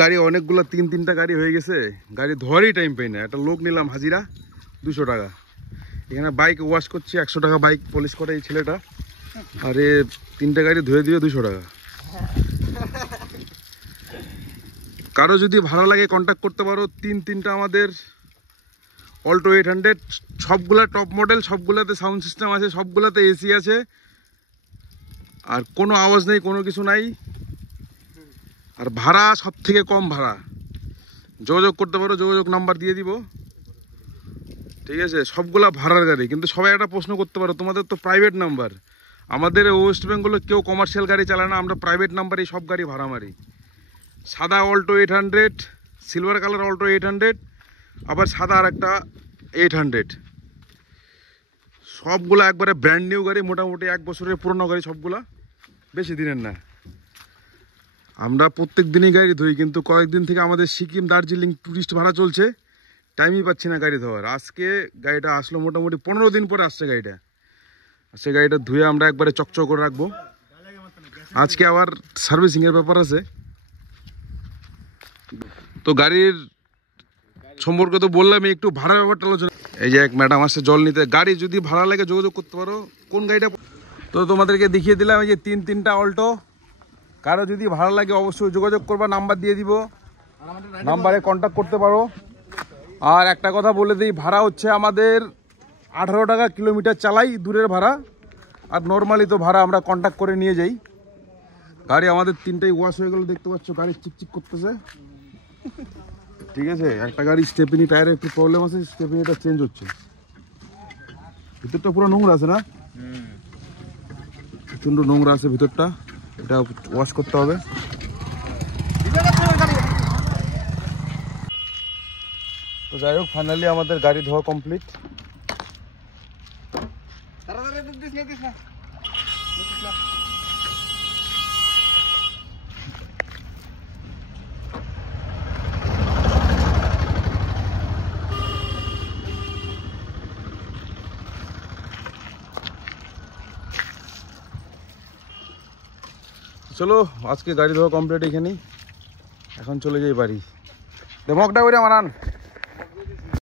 গাড়ি অনেকগুলো, 3-3টা গাড়ি হয়ে গেছে, গাড়ি ধোয়ারই টাইম পাই না। একটা লোক নিলাম হাজিরা 200 টাকা। এখানে বাইক ওয়াশ করছি 100 টাকা, বাইক পলিশ করে এই ছেলেটা। আরে 3টে গাড়ি ধুয়ে দিবে 200 টাকা। কারো যদি ভালো লাগে কন্ট্যাক্ট করতে পারো। 3টা আমাদের অল্টো 800, সবগুলা টপ মডেল, সবগুলাতে সাউন্ড সিস্টেম আছে, সবগুলাতে এসি আছে, আর কোনো আওয়াজ নেই, কোনো কিছু নাই। আর ভাড়া সব থেকে কম ভাড়া। যোগাযোগ করতে পারো, যোগাযোগ নাম্বার দিয়ে দিব, ঠিক আছে? সবগুলা ভাড়ার গাড়ি। কিন্তু সবাই একটা প্রশ্ন করতে পারো, তোমাদের তো প্রাইভেট নাম্বার। আমাদের ওয়েস্ট বেঙ্গলে কেউ কমার্শিয়াল গাড়ি চালায় না, আমরা প্রাইভেট নাম্বারেই সব গাড়ি ভাড়া মারি। সাদা অল্টো 800, সিলভার কালার অল্টো 800, আবার সাদা আর একটা 800। সবগুলা একবারে ব্র্যান্ড নিউ গাড়ি, মোটামুটি 1 বছরের পুরনো গাড়ি সবগুলা, বেশি দিনের না। আমরা প্রত্যেক দিনই গাড়ি ধুই, কিন্তু কয়েকদিন থেকে আমাদের সিকিম দার্জিলিং ট্যুরিস্ট ভাড়া চলছে, টাইমই পাচ্ছি না গাড়ি ধোয়ার। আজকে গাড়িটা আসলো, মোটামুটি 15 দিন পরে আসছে গাড়িটা। সে গাড়িটা ধুয়ে আমরা একবারে চকচক করে রাখবো। আজকে আবার সার্ভিসিংয়ের ব্যাপার আছে। তো গাড়ির সম্পর্কে তো বললাম, একটু ভাড়ার ব্যাপারটা আলোচনা। এই যে এক ম্যাডাম আসছে জল নিতে। গাড়ি যদি ভাড়া লাগে যোগাযোগ করতে পারো। কোন গাড়িটা তো তোমাদেরকে দেখিয়ে দিলাম, এই যে 3টা অল্টো। কারো যদি ভাড়া লাগে অবশ্যই যোগাযোগ করবা, নাম্বার দিয়ে দিব, নাম্বারে কন্ট্যাক্ট করতে পারো। আর একটা কথা বলে দিই, ভাড়া হচ্ছে আমাদের 18 টাকা কিলোমিটার চালাই, দূরের ভাড়া। আর নর্মালি তো ভাড়া আমরা কন্ট্যাক্ট করে নিয়ে যাই। গাড়ি আমাদের 3টাই ওয়াশ হয়ে গেল, দেখতে পাচ্ছ গাড়ি চিকচিক করতেছে, ঠিক আছে? একটা গাড়ি স্টেপনি টায়ারে একটু প্রবলেম আছে, স্টেপনিটা চেঞ্জ হচ্ছে। ভিতরটা পুরো নোংরা আছে না? প্রচণ্ড নোংরা আছে ভিতরটা, এটা ওয়াশ করতে হবে। তো যাই হোক, ফাইনালি আমাদের গাড়ি ধোয়া কমপ্লিট। চলো, আজকে গাড়ি ধোয়া কমপ্লিট এখানেই। এখন চলে যাই বাড়ি। মগটা ওইটা মারান।